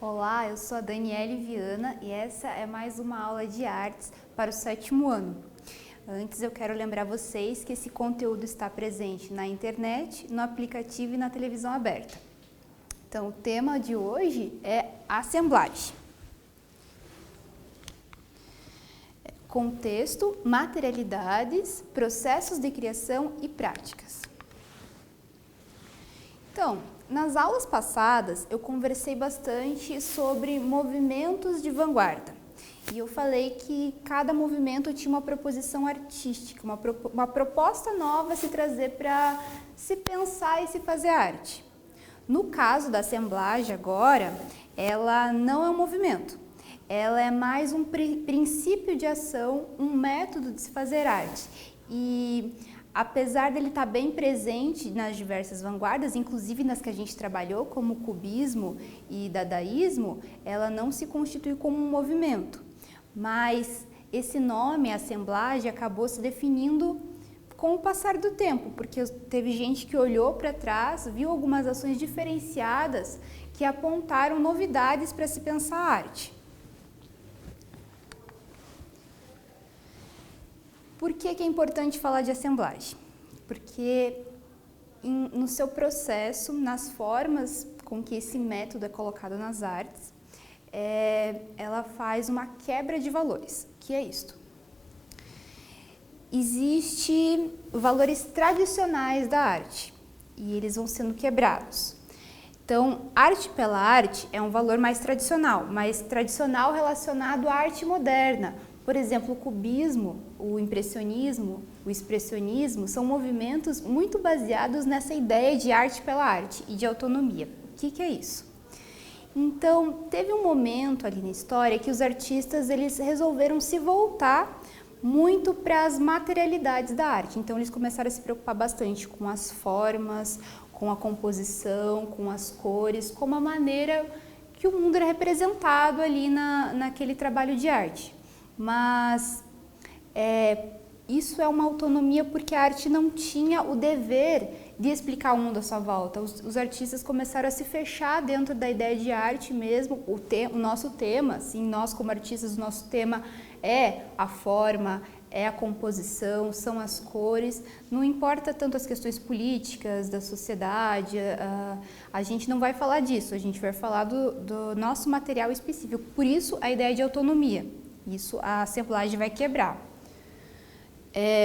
Olá, eu sou a Daniele Viana e essa é mais uma aula de artes para o 7º ano. Antes eu quero lembrar vocês que esse conteúdo está presente na internet, no aplicativo e na televisão aberta. Então o tema de hoje é assemblagem. Contexto, materialidades, processos de criação e práticas. Então, nas aulas passadas eu conversei bastante sobre movimentos de vanguarda e eu falei que cada movimento tinha uma proposição artística, uma proposta nova a se trazer para se pensar e se fazer arte. No caso da assemblagem agora, ela não é um movimento, ela é mais um princípio de ação, um método de se fazer arte. E apesar dele estar bem presente nas diversas vanguardas, inclusive nas que a gente trabalhou, como o cubismo e dadaísmo, ela não se constitui como um movimento. Mas esse nome, assemblagem, acabou se definindo com o passar do tempo, porque teve gente que olhou para trás, viu algumas ações diferenciadas que apontaram novidades para se pensar a arte. Por que é importante falar de assemblagem? Porque no seu processo, nas formas com que esse método é colocado nas artes, ela faz uma quebra de valores. O que é isto? Existem valores tradicionais da arte e eles vão sendo quebrados. Então, arte pela arte é um valor mais tradicional relacionado à arte moderna. Por exemplo, o cubismo, o impressionismo, o expressionismo são movimentos muito baseados nessa ideia de arte pela arte e de autonomia. O que é isso? Então, teve um momento ali na história que os artistas eles resolveram se voltar muito para as materialidades da arte. Então, eles começaram a se preocupar bastante com as formas, com a composição, com as cores, com a maneira que o mundo era representado ali naquele trabalho de arte. Mas isso é uma autonomia porque a arte não tinha o dever de explicar o mundo à sua volta. Os artistas começaram a se fechar dentro da ideia de arte mesmo. O nosso tema, assim, nós como artistas, o nosso tema é a forma, é a composição, são as cores. Não importa tanto as questões políticas, da sociedade, a gente não vai falar disso, a gente vai falar do nosso material específico. Por isso, a ideia de autonomia. Isso a assemblagem vai quebrar.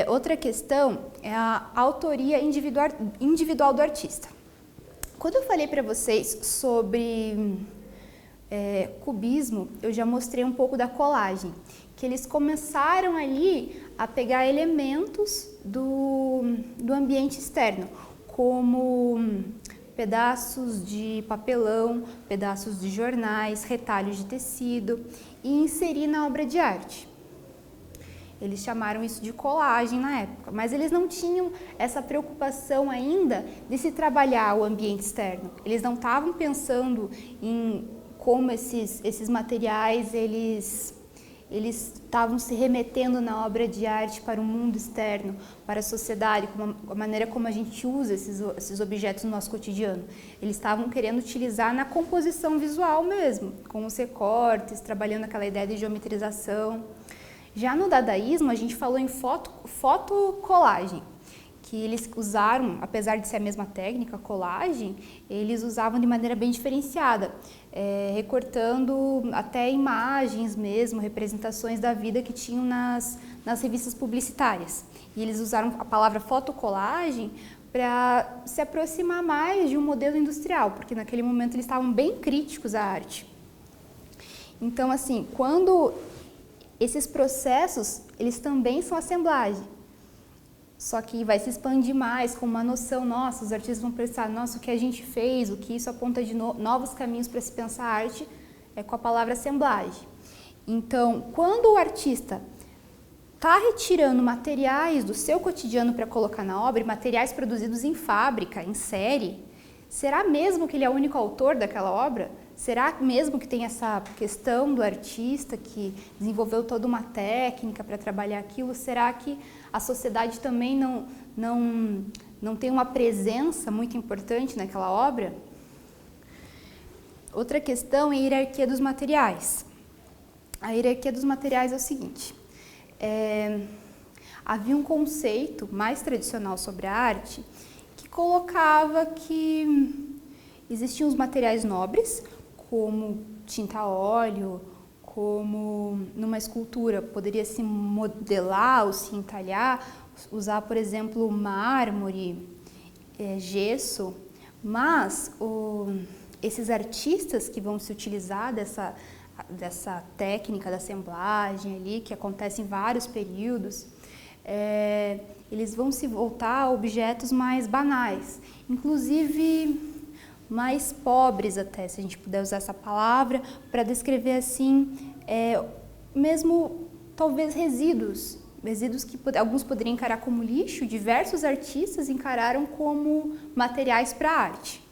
Outra questão é a autoria individual do artista. Quando eu falei para vocês sobre cubismo, eu já mostrei um pouco da colagem, que eles começaram ali a pegar elementos do ambiente externo, como pedaços de papelão, pedaços de jornais, retalhos de tecido, e inserir na obra de arte. Eles chamaram isso de colagem na época, mas eles não tinham essa preocupação ainda de se trabalhar o ambiente externo. Eles não estavam pensando em como esses materiais eles estavam se remetendo na obra de arte para o mundo externo, para a sociedade, a maneira como a gente usa esses objetos no nosso cotidiano. Eles estavam querendo utilizar na composição visual mesmo, com os recortes, trabalhando aquela ideia de geometrização. Já no dadaísmo, a gente falou em fotocolagem, que eles usaram, apesar de ser a mesma técnica, colagem, eles usavam de maneira bem diferenciada, recortando até imagens mesmo, representações da vida que tinham nas revistas publicitárias. E eles usaram a palavra fotocolagem para se aproximar mais de um modelo industrial, porque naquele momento eles estavam bem críticos à arte. Então, assim, quando esses processos, eles também são assemblagem. Só que vai se expandir mais com uma noção, nossa, os artistas vão pensar, nossa, o que a gente fez, o que isso aponta de novos caminhos para se pensar a arte, é com a palavra assemblagem. Então, quando o artista está retirando materiais do seu cotidiano para colocar na obra, materiais produzidos em fábrica, em série, será mesmo que ele é o único autor daquela obra? Será mesmo que tem essa questão do artista que desenvolveu toda uma técnica para trabalhar aquilo? Será que a sociedade também não tem uma presença muito importante naquela obra? Outra questão é a hierarquia dos materiais. A hierarquia dos materiais é o seguinte: havia um conceito mais tradicional sobre a arte que colocava que existiam os materiais nobres, como tinta a óleo, como numa escultura poderia se modelar ou se entalhar, usar, por exemplo, mármore, gesso, mas esses artistas que vão se utilizar dessa técnica da assemblagem ali, que acontece em vários períodos, eles vão se voltar a objetos mais banais, inclusive mais pobres até, se a gente puder usar essa palavra, para descrever assim, mesmo talvez resíduos que alguns poderiam encarar como lixo, diversos artistas encararam como materiais para a arte.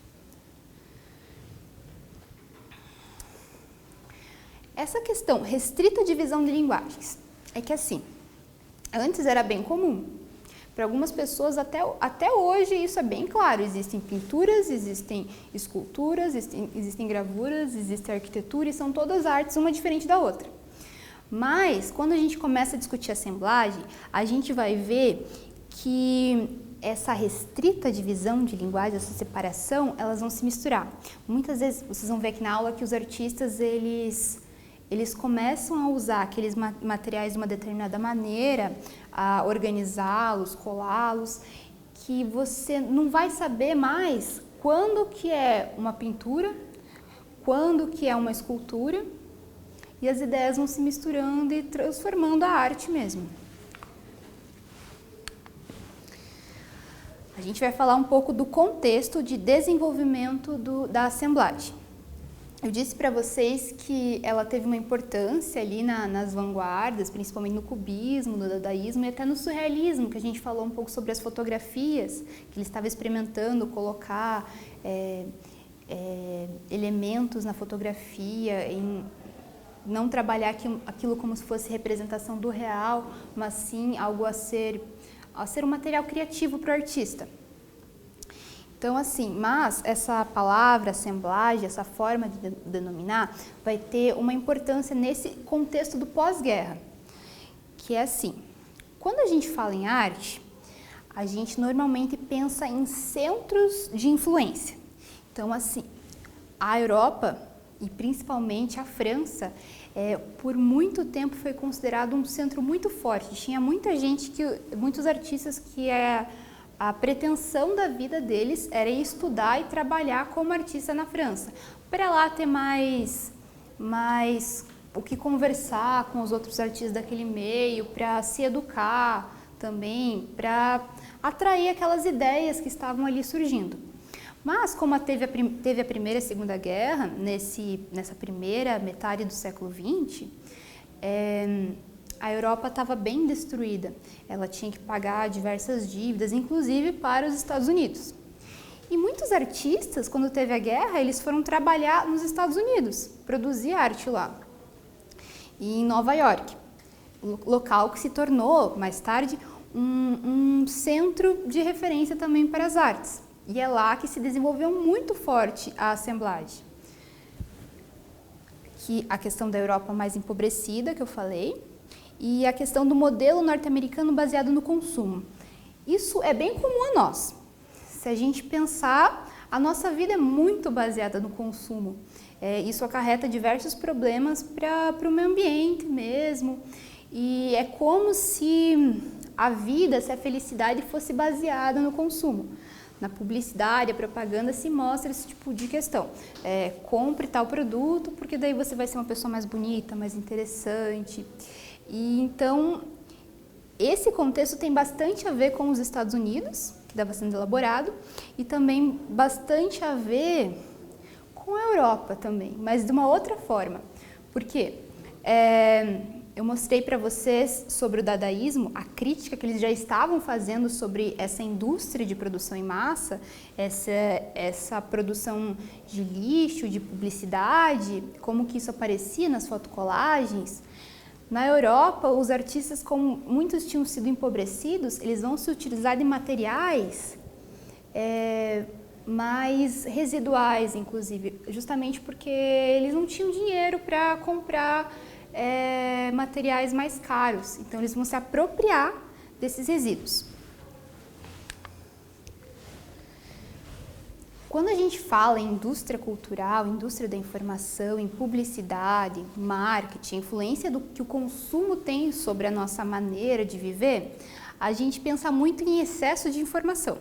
Essa questão restrita de divisão de linguagens é que assim, antes era bem comum. Para algumas pessoas, até hoje, isso é bem claro. Existem pinturas, existem esculturas, existem gravuras, existe arquitetura e são todas artes, uma diferente da outra. Mas, quando a gente começa a discutir assemblagem, a gente vai ver que essa restrita divisão de linguagem, essa separação, elas vão se misturar. Muitas vezes, vocês vão ver aqui na aula que os artistas, eles começam a usar aqueles materiais de uma determinada maneira, a organizá-los, colá-los, que você não vai saber mais quando que é uma pintura, quando que é uma escultura, e as ideias vão se misturando e transformando a arte mesmo. A gente vai falar um pouco do contexto de desenvolvimento da assemblagem. Eu disse para vocês que ela teve uma importância ali nas vanguardas, principalmente no cubismo, no dadaísmo e até no surrealismo, que a gente falou um pouco sobre as fotografias, que ele estava experimentando colocar elementos na fotografia, em não trabalhar aquilo como se fosse representação do real, mas sim algo a ser um material criativo para o artista. Então, assim, mas essa palavra, assemblagem, essa forma de denominar, vai ter uma importância nesse contexto do pós-guerra, que é assim, quando a gente fala em arte, a gente normalmente pensa em centros de influência. Então, assim, a Europa, e principalmente a França, por muito tempo foi considerado um centro muito forte. Tinha muitos artistas que a pretensão da vida deles era estudar e trabalhar como artista na França, para lá ter mais o que conversar com os outros artistas daquele meio, para se educar também, para atrair aquelas ideias que estavam ali surgindo. Mas como teve a Primeira e a Segunda Guerra, nessa primeira metade do século XX, a Europa estava bem destruída. Ela tinha que pagar diversas dívidas, inclusive para os Estados Unidos. E muitos artistas, quando teve a guerra, eles foram trabalhar nos Estados Unidos, produzir arte lá. E em Nova York, local que se tornou, mais tarde, um centro de referência também para as artes. E é lá que se desenvolveu muito forte a assemblagem. Que a questão da Europa mais empobrecida, que eu falei, e a questão do modelo norte-americano baseado no consumo. Isso é bem comum a nós. Se a gente pensar, a nossa vida é muito baseada no consumo. Isso acarreta diversos problemas para o meio ambiente mesmo. E é como se a felicidade fosse baseada no consumo. Na publicidade, a propaganda se mostra esse tipo de questão. Compre tal produto, porque daí você vai ser uma pessoa mais bonita, mais interessante. E então, esse contexto tem bastante a ver com os Estados Unidos, que estava sendo elaborado, e também bastante a ver com a Europa também, mas de uma outra forma. Por quê? eu mostrei para vocês sobre o dadaísmo, a crítica que eles já estavam fazendo sobre essa indústria de produção em massa, essa produção de lixo, de publicidade, como que isso aparecia nas fotocolagens. Na Europa, os artistas, como muitos tinham sido empobrecidos, eles vão se utilizar de materiais mais residuais, inclusive, justamente porque eles não tinham dinheiro para comprar materiais mais caros, então eles vão se apropriar desses resíduos. Quando a gente fala em indústria cultural, indústria da informação, em publicidade, marketing, influência do que o consumo tem sobre a nossa maneira de viver, a gente pensa muito em excesso de informação.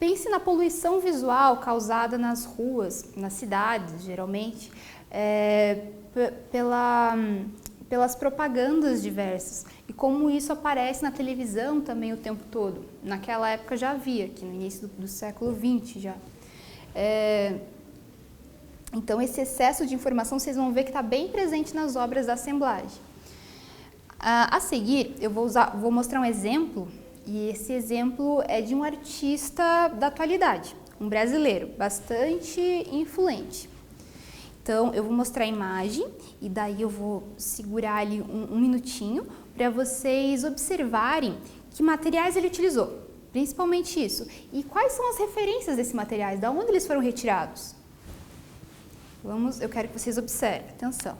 Pense na poluição visual causada nas ruas, nas cidades, geralmente, pelas propagandas diversas e como isso aparece na televisão também o tempo todo. Naquela época já havia, aqui no início do século XX já. Então esse excesso de informação vocês vão ver que está bem presente nas obras da assemblagem. A seguir eu vou mostrar um exemplo, e esse exemplo é de um artista da atualidade, um brasileiro, bastante influente. Então, eu vou mostrar a imagem e daí eu vou segurar ali um minutinho para vocês observarem que materiais ele utilizou, principalmente isso. E quais são as referências desses materiais, de onde eles foram retirados? Eu quero que vocês observem, atenção.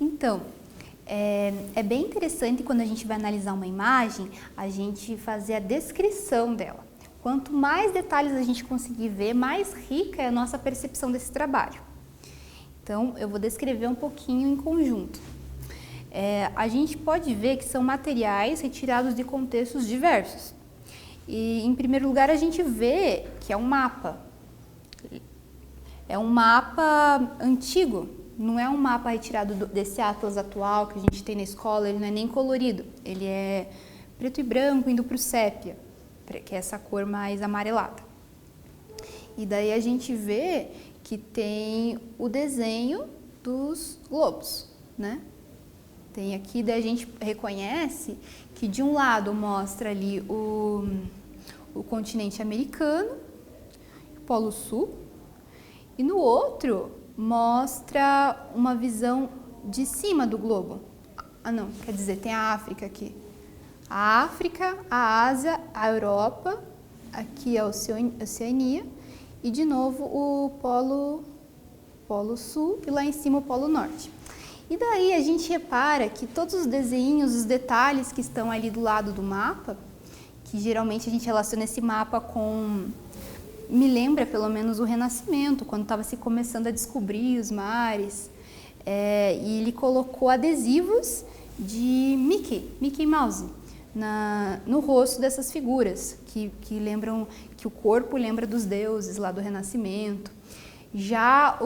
Então, é bem interessante quando a gente vai analisar uma imagem, a gente fazer a descrição dela. Quanto mais detalhes a gente conseguir ver, mais rica é a nossa percepção desse trabalho. Então, eu vou descrever um pouquinho em conjunto. A gente pode ver que são materiais retirados de contextos diversos. E, em primeiro lugar, a gente vê que é um mapa. É um mapa antigo. Não é um mapa retirado desse atlas atual que a gente tem na escola, ele não é nem colorido, ele é preto e branco indo para o sépia, que é essa cor mais amarelada. E daí a gente vê que tem o desenho dos globos, né? Tem aqui, daí a gente reconhece que de um lado mostra ali o continente americano, o Polo Sul, e no outro mostra uma visão de cima do globo. Não, quer dizer, tem a África aqui. A África, a Ásia, a Europa, aqui a Oceania e de novo o Polo Sul e lá em cima o Polo Norte. E daí a gente repara que todos os desenhos, os detalhes que estão ali do lado do mapa, que geralmente a gente relaciona esse mapa com... Me lembra pelo menos o Renascimento, quando estava se começando a descobrir os mares. E ele colocou adesivos de Mickey Mouse, no rosto dessas figuras, que lembram, que o corpo lembra dos deuses lá do Renascimento. Já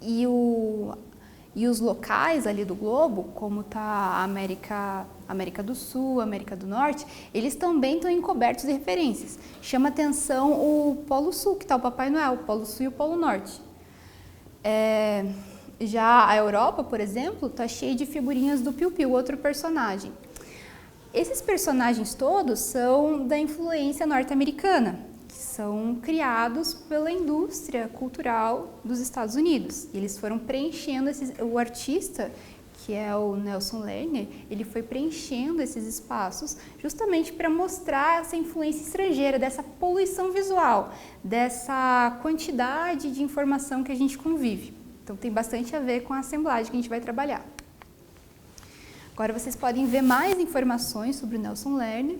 e os locais ali do globo, como está a América do Sul, América do Norte, eles também estão encobertos de referências. Chama atenção o Polo Sul, que está o Papai Noel, o Polo Sul e o Polo Norte. Já a Europa, por exemplo, está cheia de figurinhas do Piu Piu, outro personagem. Esses personagens todos são da influência norte-americana, que são criados pela indústria cultural dos Estados Unidos. E eles foram preenchendo o artista, que é o Nelson Lerner, ele foi preenchendo esses espaços justamente para mostrar essa influência estrangeira, dessa poluição visual, dessa quantidade de informação que a gente convive. Então tem bastante a ver com a assemblagem que a gente vai trabalhar. Agora vocês podem ver mais informações sobre o Nelson Lerner.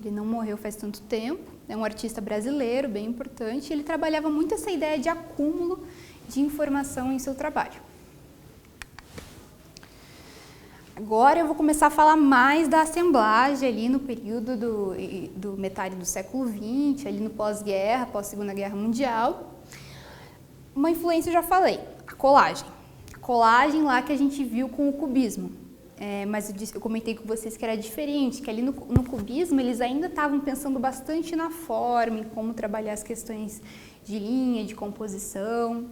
Ele não morreu faz tanto tempo, é um artista brasileiro bem importante. Ele trabalhava muito essa ideia de acúmulo de informação em seu trabalho. Agora eu vou começar a falar mais da assemblagem ali no período do metade do século XX, ali no pós-guerra, pós-Segunda Guerra Mundial. Uma influência eu já falei, a colagem. A colagem lá que a gente viu com o cubismo. Mas eu comentei com vocês que era diferente, que ali no cubismo eles ainda estavam pensando bastante na forma, em como trabalhar as questões de linha, de composição.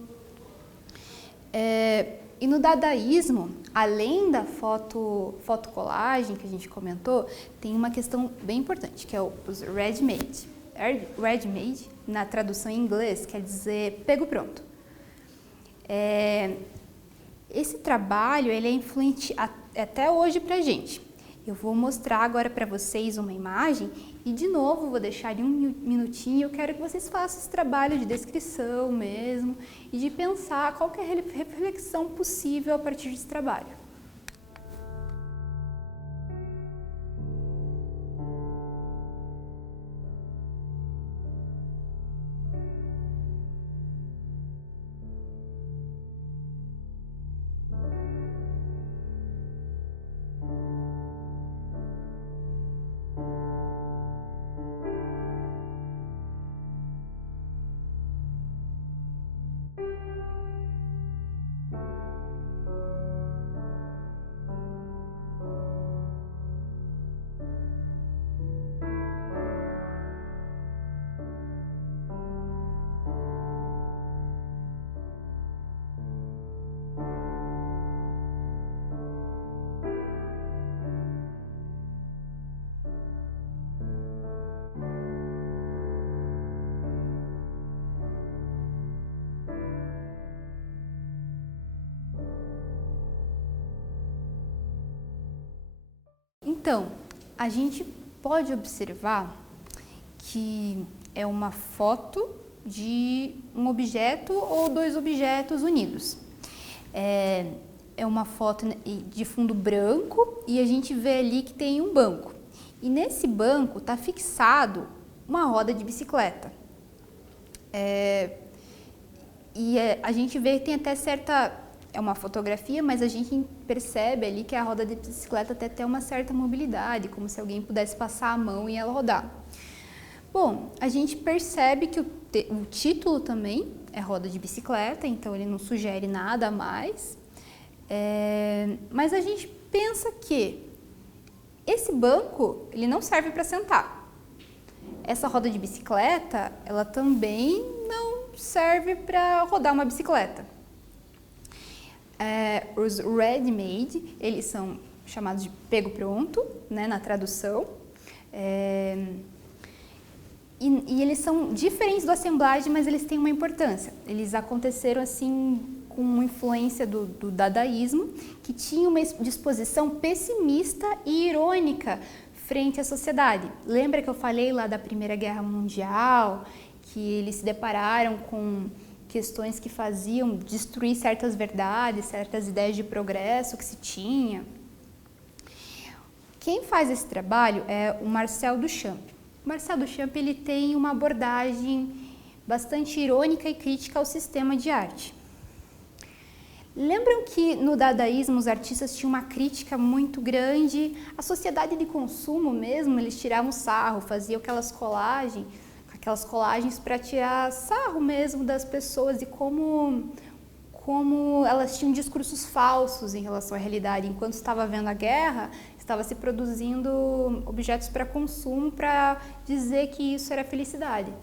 E no dadaísmo, além da fotocolagem que a gente comentou, tem uma questão bem importante, que é os ready-made. Ready-made, na tradução em inglês, quer dizer pego pronto. Esse trabalho ele é influente até hoje para a gente. Eu vou mostrar agora para vocês uma imagem e, de novo, vou deixar ali um minutinho. Eu quero que vocês façam esse trabalho de descrição mesmo e de pensar qual que é a reflexão possível a partir desse trabalho. Então, a gente pode observar que é uma foto de um objeto ou dois objetos unidos. É uma foto de fundo branco e a gente vê ali que tem um banco. E nesse banco está fixado uma roda de bicicleta. A gente vê que tem até certa... É uma fotografia, mas a gente percebe ali que a roda de bicicleta até tem uma certa mobilidade, como se alguém pudesse passar a mão e ela rodar. Bom, a gente percebe que o título também é roda de bicicleta, então ele não sugere nada a mais. Mas a gente pensa que esse banco, ele não serve para sentar. Essa roda de bicicleta, ela também não serve para rodar uma bicicleta. Os ready-made, eles são chamados de pego pronto, né, na tradução, e eles são diferentes do assemblagem, mas eles têm uma importância. Eles aconteceram assim com influência do dadaísmo, que tinha uma disposição pessimista e irônica frente à sociedade. Lembra que eu falei lá da Primeira Guerra Mundial, que eles se depararam com questões que faziam destruir certas verdades, certas ideias de progresso que se tinha. Quem faz esse trabalho é o Marcel Duchamp. O Marcel Duchamp ele tem uma abordagem bastante irônica e crítica ao sistema de arte. Lembram que no dadaísmo os artistas tinham uma crítica muito grande à sociedade de consumo mesmo? Eles tiravam sarro, faziam aquelas colagens para tirar sarro mesmo das pessoas e como elas tinham discursos falsos em relação à realidade. Enquanto estava havendo a guerra, estava se produzindo objetos para consumo para dizer que isso era felicidade.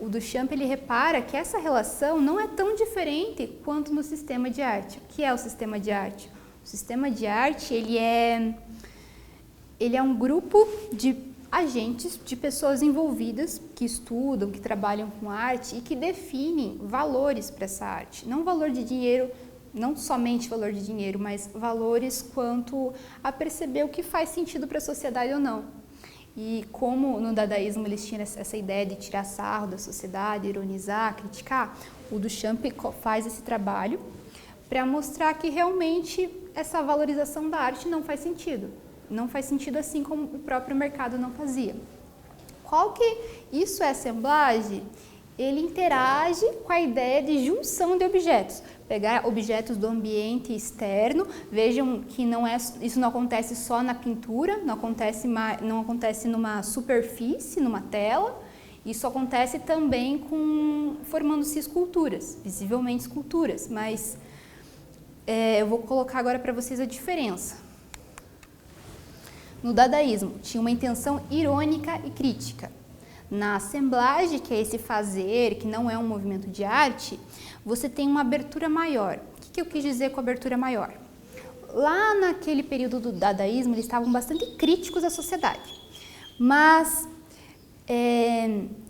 O Duchamp ele repara que essa relação não é tão diferente quanto no sistema de arte. O que é o sistema de arte? O sistema de arte ele é um grupo de agentes de pessoas envolvidas que estudam, que trabalham com arte e que definem valores para essa arte. Não valor de dinheiro, não somente valor de dinheiro, mas valores quanto a perceber o que faz sentido para a sociedade ou não. E como no dadaísmo eles tinham essa ideia de tirar sarro da sociedade, ironizar, criticar, o Duchamp faz esse trabalho para mostrar que realmente essa valorização da arte não faz sentido. Não faz sentido assim como o próprio mercado não fazia. Qual que isso é assemblagem? Ele interage com a ideia de junção de objetos. Pegar objetos do ambiente externo, vejam que isso não acontece só na pintura, não acontece numa superfície, numa tela, isso acontece também formando-se esculturas, visivelmente esculturas, mas eu vou colocar agora para vocês a diferença. No dadaísmo, tinha uma intenção irônica e crítica. Na assemblagem, que é esse fazer, que não é um movimento de arte, você tem uma abertura maior. O que eu quis dizer com abertura maior? Lá naquele período do dadaísmo, eles estavam bastante críticos à sociedade. Mas,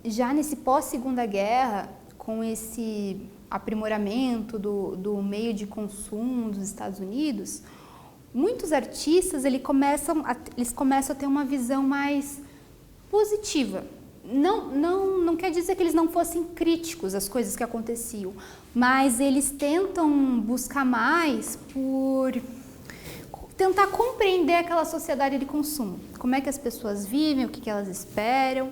já nesse pós-segunda guerra, com esse aprimoramento do meio de consumo dos Estados Unidos, muitos artistas eles começam a ter uma visão mais positiva. Não quer dizer que eles não fossem críticos às coisas que aconteciam, mas eles tentam buscar mais por tentar compreender aquela sociedade de consumo. Como é que as pessoas vivem, o que elas esperam.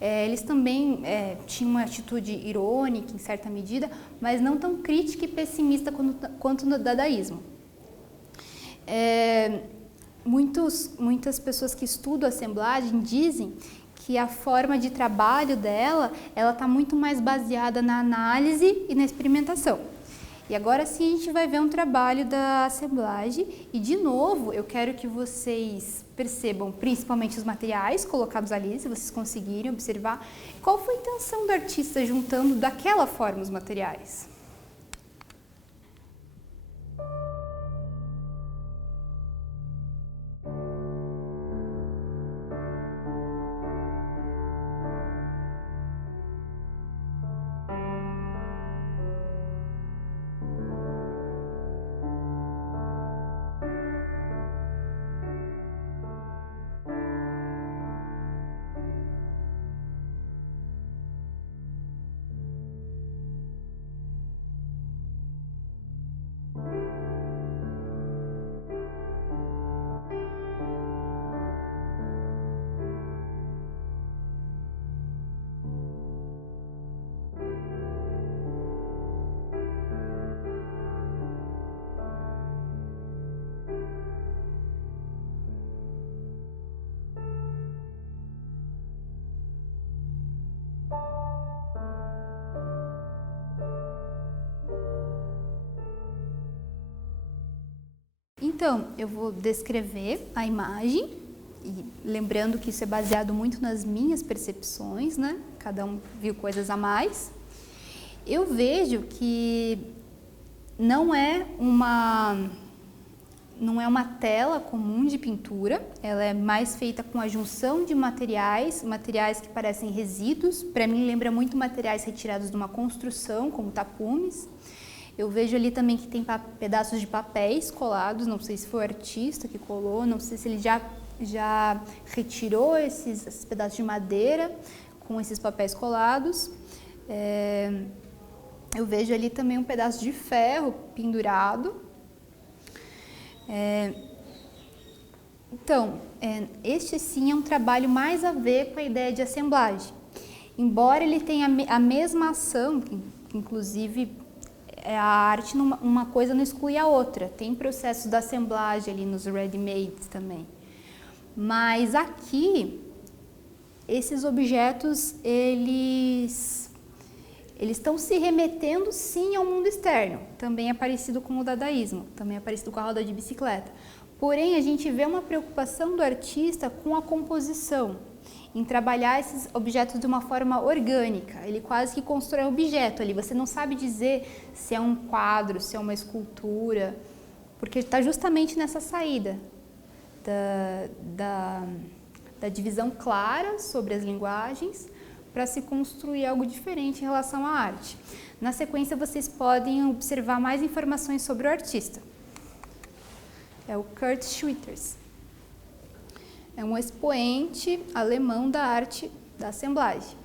Eles também tinham uma atitude irônica em certa medida, mas não tão crítica e pessimista quanto no dadaísmo. Muitas pessoas que estudam a assemblagem dizem que a forma de trabalho dela, ela está muito mais baseada na análise e na experimentação. E agora sim a gente vai ver um trabalho da assemblagem e, de novo, eu quero que vocês percebam principalmente os materiais colocados ali, se vocês conseguirem observar, qual foi a intenção do artista juntando daquela forma os materiais. Então, eu vou descrever a imagem, e lembrando que isso é baseado muito nas minhas percepções, né? Cada um viu coisas a mais. Eu vejo que não é uma tela comum de pintura, ela é mais feita com a junção de materiais que parecem resíduos. Para mim lembra muito materiais retirados de uma construção, como tapumes. Eu vejo ali também que tem pedaços de papéis colados, não sei se foi o artista que colou, não sei se ele já retirou esses pedaços de madeira com esses papéis colados. Eu vejo ali também um pedaço de ferro pendurado. Então, este sim é um trabalho mais a ver com a ideia de assemblagem. Embora ele tenha a mesma ação, que inclusive a arte, uma coisa não exclui a outra. Tem processos da assemblagem ali nos ready-mades também. Mas aqui, esses objetos, eles estão se remetendo sim ao mundo externo. Também é parecido com o dadaísmo, também é parecido com a roda de bicicleta. Porém, a gente vê uma preocupação do artista com a composição, em trabalhar esses objetos de uma forma orgânica. Ele quase que constrói um objeto ali. Você não sabe dizer se é um quadro, se é uma escultura, porque está justamente nessa saída da da divisão clara sobre as linguagens, para se construir algo diferente em relação à arte. Na sequência, vocês podem observar mais informações sobre o artista. É o Kurt Schwitters. É um expoente alemão da arte da assemblagem.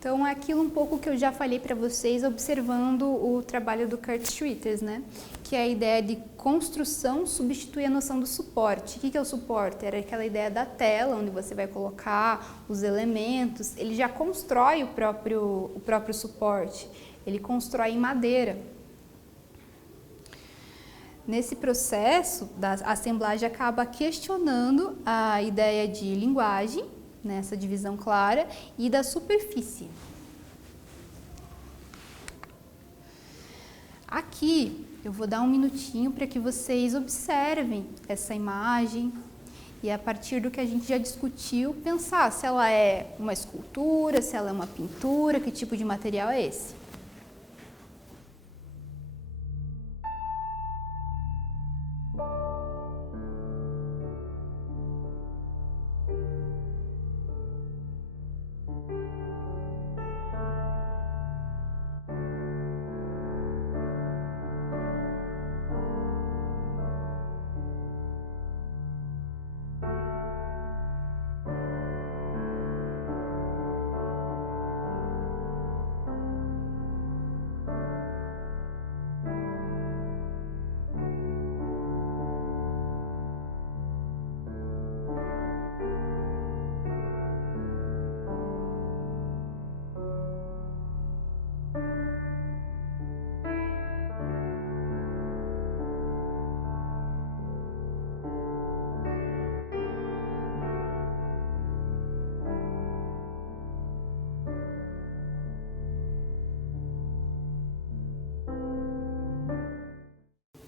Então, é aquilo um pouco que eu já falei para vocês, observando o trabalho do Kurt Schwitters, né? Que é a ideia de construção substitui a noção do suporte. O que é o suporte? Era aquela ideia da tela, onde você vai colocar os elementos. Ele já constrói o próprio suporte. Ele constrói em madeira. Nesse processo, a assemblagem acaba questionando a ideia de linguagem, nessa divisão clara, e da superfície. Aqui eu vou dar um minutinho para que vocês observem essa imagem e, a partir do que a gente já discutiu, pensar se ela é uma escultura, se ela é uma pintura, que tipo de material é esse.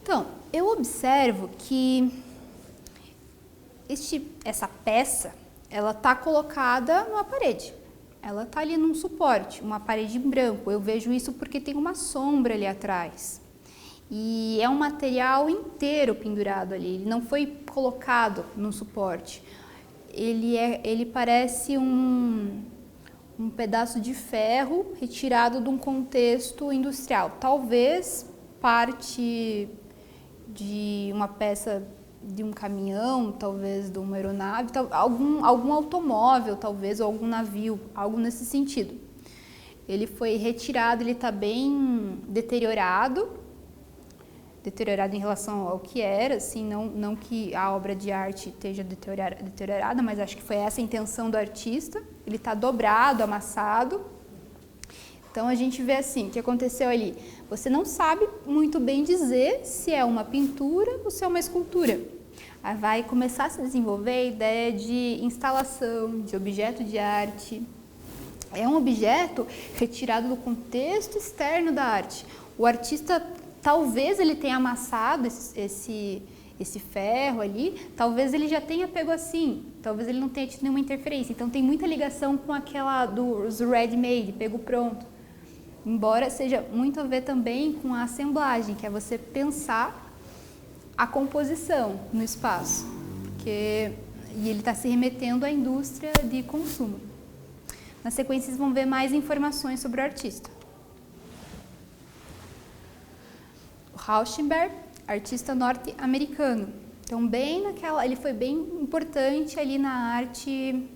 Então, eu observo que essa peça, ela está colocada numa parede. Ela está ali num suporte, uma parede em branco. Eu vejo isso porque tem uma sombra ali atrás. E é um material inteiro pendurado ali, ele não foi colocado num suporte. Ele parece um pedaço de ferro retirado de um contexto industrial. Talvez parte de uma peça de um caminhão, talvez de uma aeronave, algum automóvel, talvez, ou algum navio, algo nesse sentido. Ele foi retirado, ele está bem deteriorado em relação ao que era, assim, não que a obra de arte esteja deteriorada, mas acho que foi essa a intenção do artista. Ele está dobrado, amassado. Então, a gente vê assim, o que aconteceu ali? Você não sabe muito bem dizer se é uma pintura ou se é uma escultura. Aí vai começar a se desenvolver a ideia de instalação, de objeto de arte. É um objeto retirado do contexto externo da arte. O artista, talvez ele tenha amassado esse ferro ali, talvez ele já tenha pego assim, talvez ele não tenha tido nenhuma interferência. Então, tem muita ligação com aquela dos ready-made, pego pronto. Embora seja muito a ver também com a assemblagem, que é você pensar a composição no espaço, e ele está se remetendo à indústria de consumo. Na sequência, vocês vão ver mais informações sobre o artista. O Rauschenberg, artista norte-americano. Então, ele foi bem importante ali na arte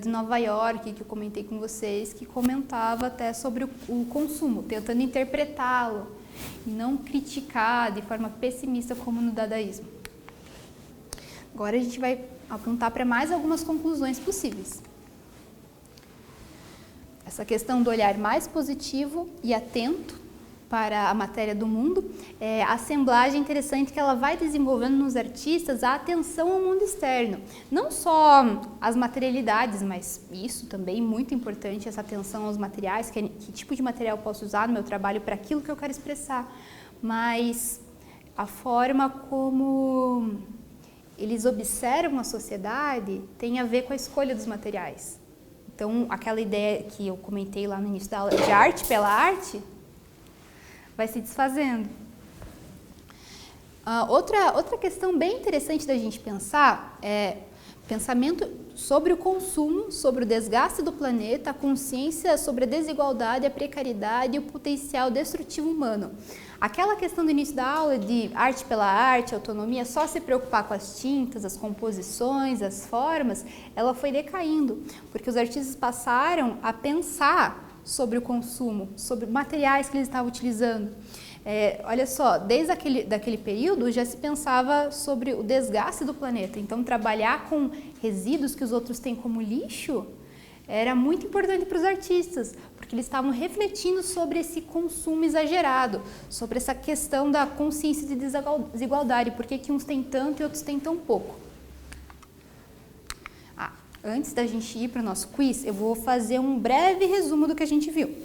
de Nova York, que eu comentei com vocês, que comentava até sobre o consumo, tentando interpretá-lo e não criticar de forma pessimista como no dadaísmo. Agora a gente vai apontar para mais algumas conclusões possíveis. Essa questão do olhar mais positivo e atento para a matéria do mundo, a assemblagem interessante que ela vai desenvolvendo nos artistas a atenção ao mundo externo. Não só as materialidades, mas isso também muito importante, essa atenção aos materiais, que tipo de material eu posso usar no meu trabalho para aquilo que eu quero expressar, mas a forma como eles observam a sociedade tem a ver com a escolha dos materiais. Então, aquela ideia que eu comentei lá no início da aula de arte pela arte, vai se desfazendo. Outra questão bem interessante da gente pensar é pensamento sobre o consumo, sobre o desgaste do planeta, a consciência sobre a desigualdade, a precariedade e o potencial destrutivo humano. Aquela questão do início da aula de arte pela arte, autonomia, só se preocupar com as tintas, as composições, as formas, ela foi decaindo, porque os artistas passaram a pensar sobre o consumo, sobre materiais que eles estavam utilizando. Olha só, desde daquele período já se pensava sobre o desgaste do planeta, então trabalhar com resíduos que os outros têm como lixo era muito importante para os artistas, porque eles estavam refletindo sobre esse consumo exagerado, sobre essa questão da consciência de desigualdade, por que uns têm tanto e outros têm tão pouco. Antes da gente ir para o nosso quiz, eu vou fazer um breve resumo do que a gente viu.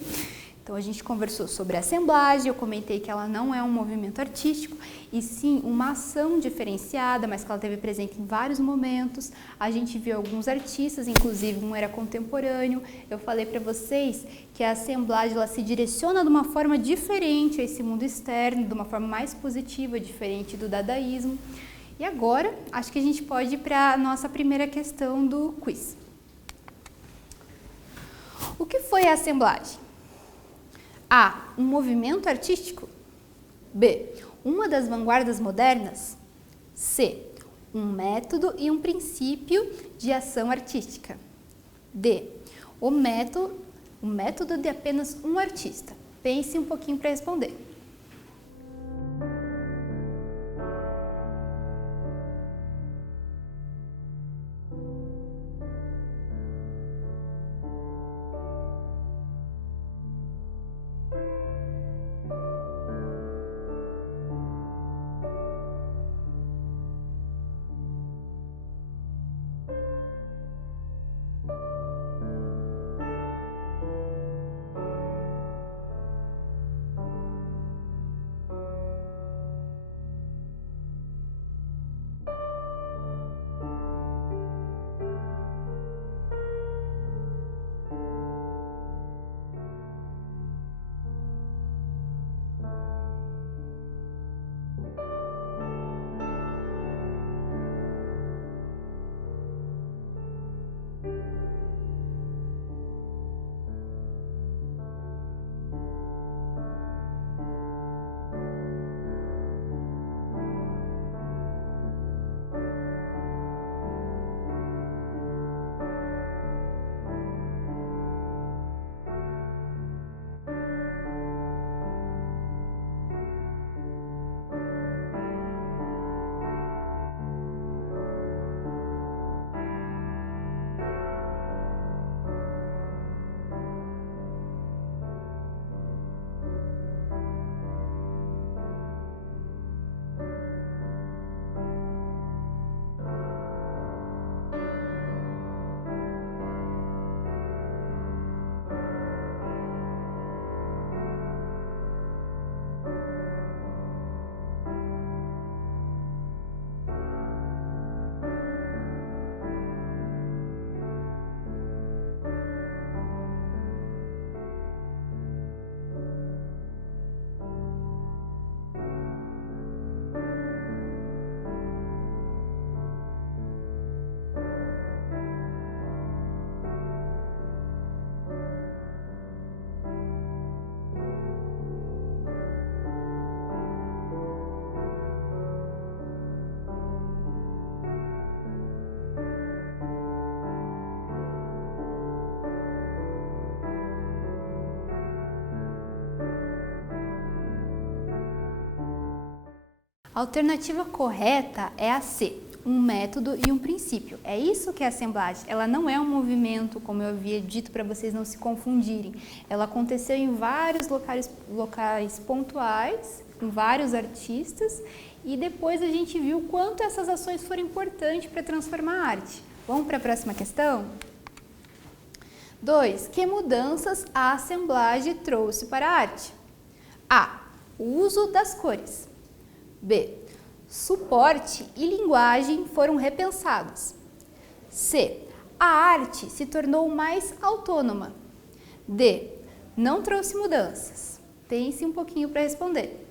Então, a gente conversou sobre a assemblagem, eu comentei que ela não é um movimento artístico, e sim uma ação diferenciada, mas que ela esteve presente em vários momentos. A gente viu alguns artistas, inclusive um era contemporâneo. Eu falei para vocês que a assemblagem ela se direciona de uma forma diferente a esse mundo externo, de uma forma mais positiva, diferente do dadaísmo. E agora, acho que a gente pode ir para a nossa primeira questão do quiz. O que foi a assemblagem? A. Um movimento artístico? B. Uma das vanguardas modernas? C. Um método e um princípio de ação artística? D. O método de apenas um artista? Pense um pouquinho para responder. A alternativa correta é a C, um método e um princípio. É isso que é a assemblagem. Ela não é um movimento, como eu havia dito para vocês não se confundirem. Ela aconteceu em vários locais pontuais, com vários artistas, e depois a gente viu o quanto essas ações foram importantes para transformar a arte. Vamos para a próxima questão? 2. Que mudanças a assemblagem trouxe para a arte? A. O uso das cores. B. Suporte e linguagem foram repensados. C. A arte se tornou mais autônoma. D. Não trouxe mudanças. pense um pouquinho para responder.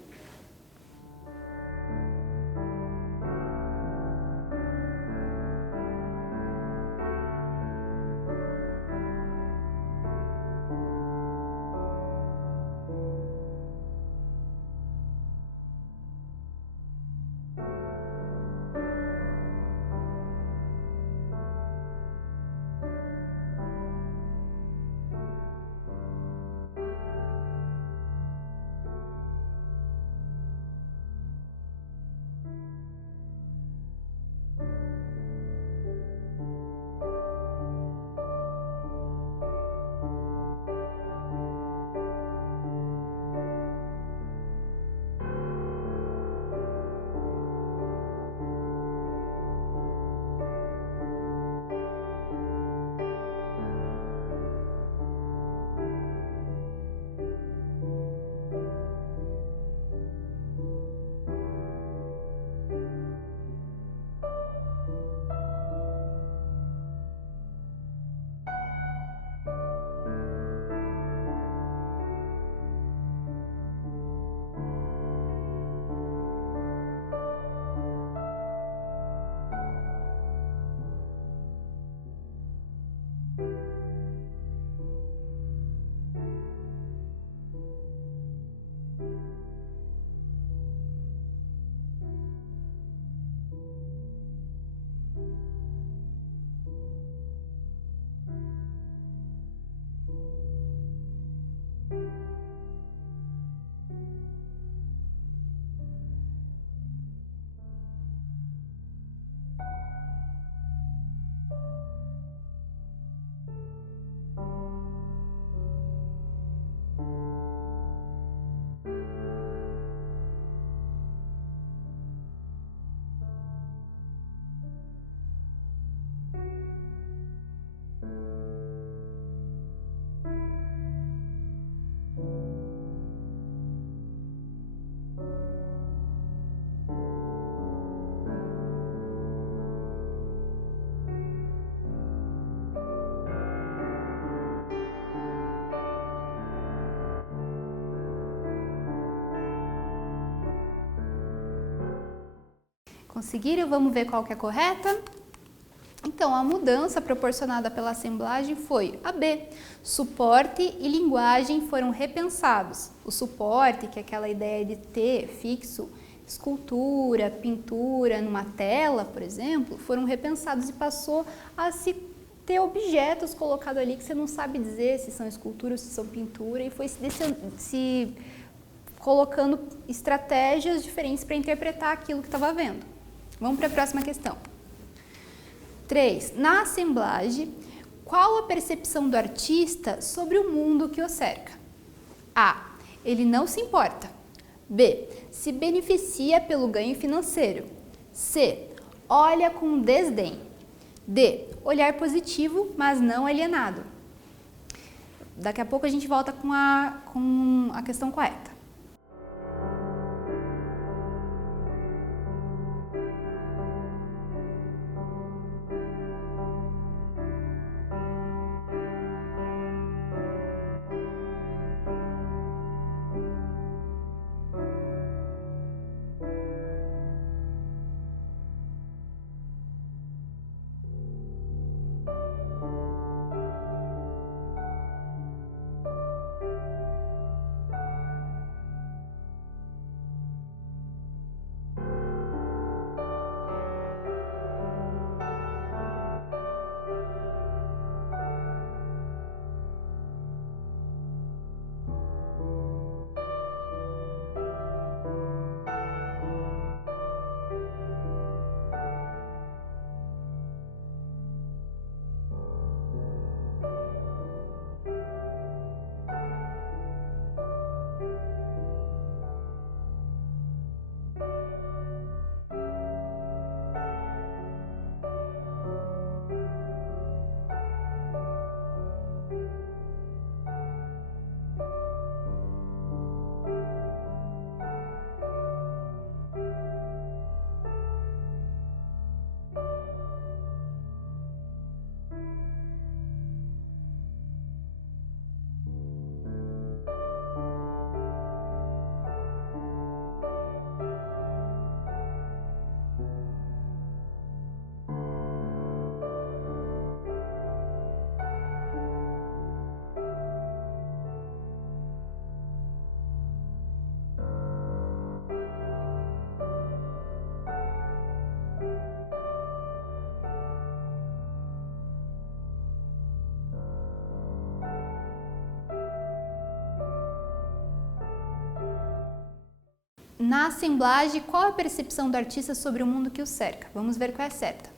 Conseguiram? Vamos ver qual que é a correta? Então, a mudança proporcionada pela assemblagem foi a B. Suporte e linguagem foram repensados. O suporte, que é aquela ideia de ter fixo escultura, pintura numa tela, por exemplo, foram repensados e passou a se ter objetos colocados ali que você não sabe dizer se são escultura ou se são pintura, e foi se colocando estratégias diferentes para interpretar aquilo que estava vendo. Vamos para a próxima questão. 3. Na assemblagem, qual a percepção do artista sobre o mundo que o cerca? A. Ele não se importa. B. Se beneficia pelo ganho financeiro. C. Olha com desdém. D. Olhar positivo, mas não alienado. Daqui a pouco a gente volta com a questão correta. Na assemblagem, qual a percepção do artista sobre o mundo que o cerca? Vamos ver qual é a certa.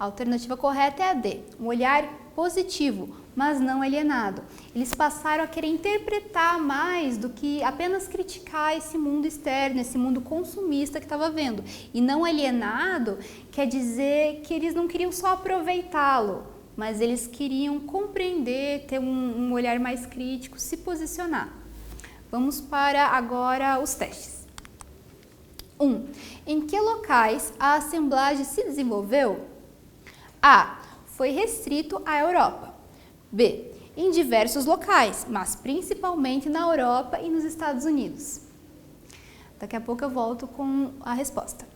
A alternativa correta é a D, um olhar positivo, mas não alienado. Eles passaram a querer interpretar mais do que apenas criticar esse mundo externo, esse mundo consumista que estava vendo. E não alienado quer dizer que eles não queriam só aproveitá-lo, mas eles queriam compreender, ter um olhar mais crítico, se posicionar. Vamos para agora os testes. 1. Em que locais a assemblagem se desenvolveu? A. Foi restrito à Europa. B. Em diversos locais, mas principalmente na Europa e nos Estados Unidos. Daqui a pouco eu volto com a resposta.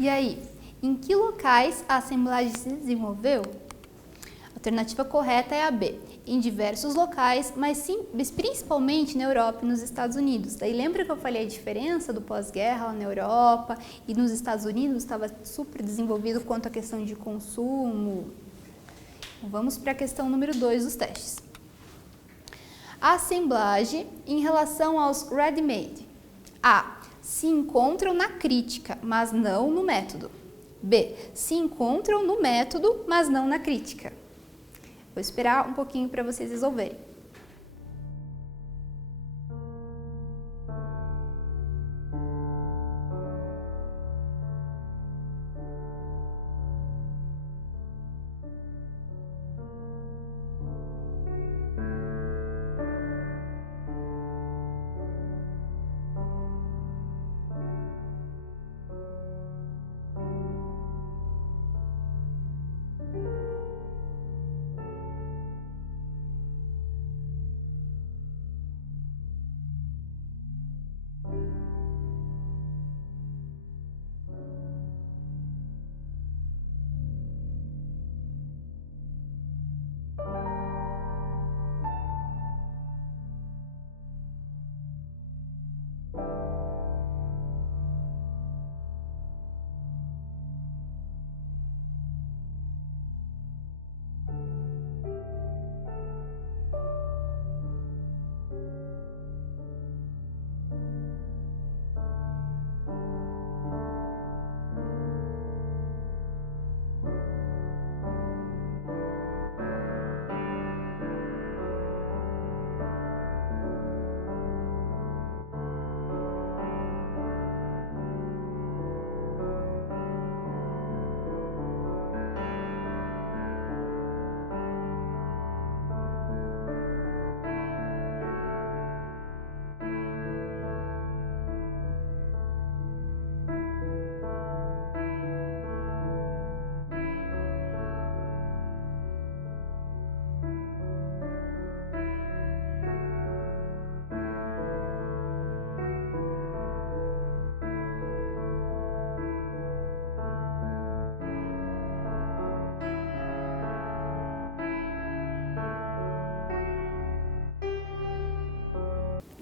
E aí, em que locais a assemblagem se desenvolveu? A alternativa correta é a B, em diversos locais, mas principalmente na Europa e nos Estados Unidos. Daí lembra que eu falei a diferença do pós-guerra lá na Europa e nos Estados Unidos estava super desenvolvido quanto à questão de consumo? Então, vamos para a questão número 2 dos testes. A assemblagem em relação aos ready-made. A. Se encontram na crítica, mas não no método. B. Se encontram no método, mas não na crítica. Vou esperar um pouquinho para vocês resolverem.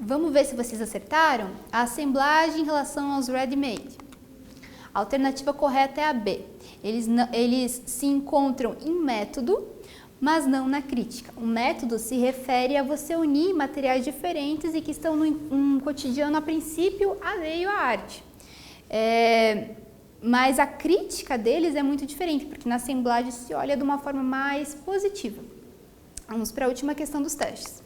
Vamos ver se vocês acertaram? A assemblagem em relação aos ready-made. A alternativa correta é a B. Eles se encontram em método, mas não na crítica. O método se refere a você unir materiais diferentes e que estão num cotidiano, a princípio, alheio à arte. Mas a crítica deles é muito diferente, porque na assemblagem se olha de uma forma mais positiva. Vamos para a última questão dos testes.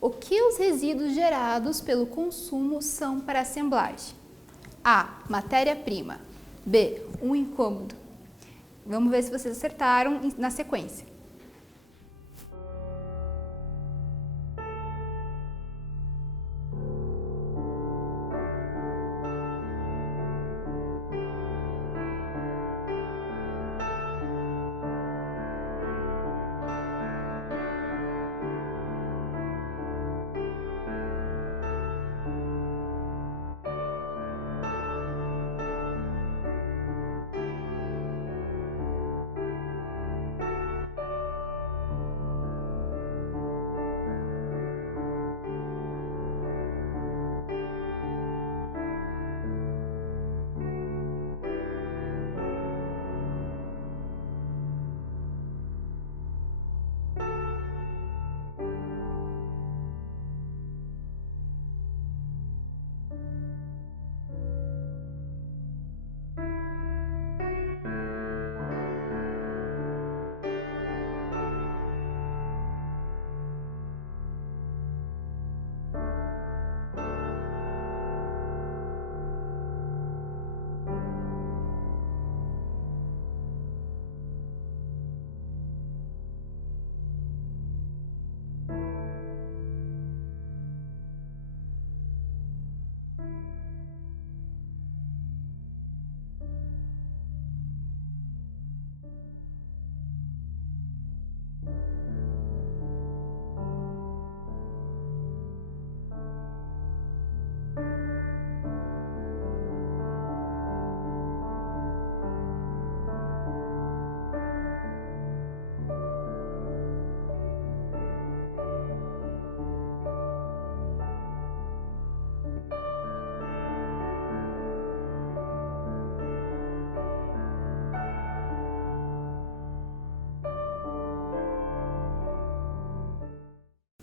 O que os resíduos gerados pelo consumo são para a assemblagem? A. Matéria-prima. B. Um incômodo. Vamos ver se vocês acertaram na sequência.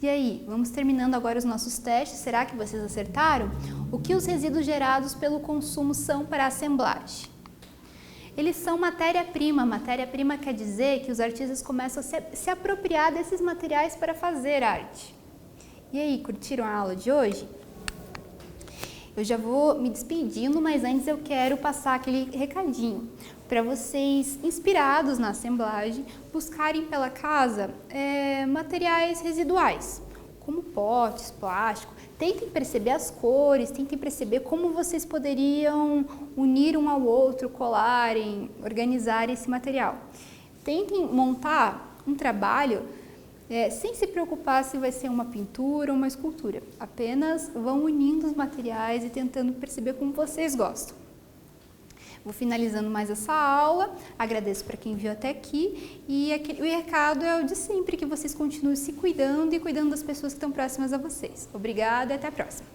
E aí, vamos terminando agora os nossos testes. Será que vocês acertaram? O que os resíduos gerados pelo consumo são para a assemblagem? Eles são matéria-prima. Matéria-prima quer dizer que os artistas começam a se apropriar desses materiais para fazer arte. E aí, curtiram a aula de hoje? Eu já vou me despedindo, mas antes eu quero passar aquele recadinho para vocês, inspirados na assemblagem, buscarem pela casa materiais residuais, como potes, plástico. Tentem perceber as cores, tentem perceber como vocês poderiam unir um ao outro, colarem, organizar esse material. Tentem montar um trabalho sem se preocupar se vai ser uma pintura ou uma escultura. Apenas vão unindo os materiais e tentando perceber como vocês gostam. Vou finalizando mais essa aula, agradeço para quem viu até aqui e o recado é o de sempre, que vocês continuem se cuidando e cuidando das pessoas que estão próximas a vocês. Obrigada e até a próxima!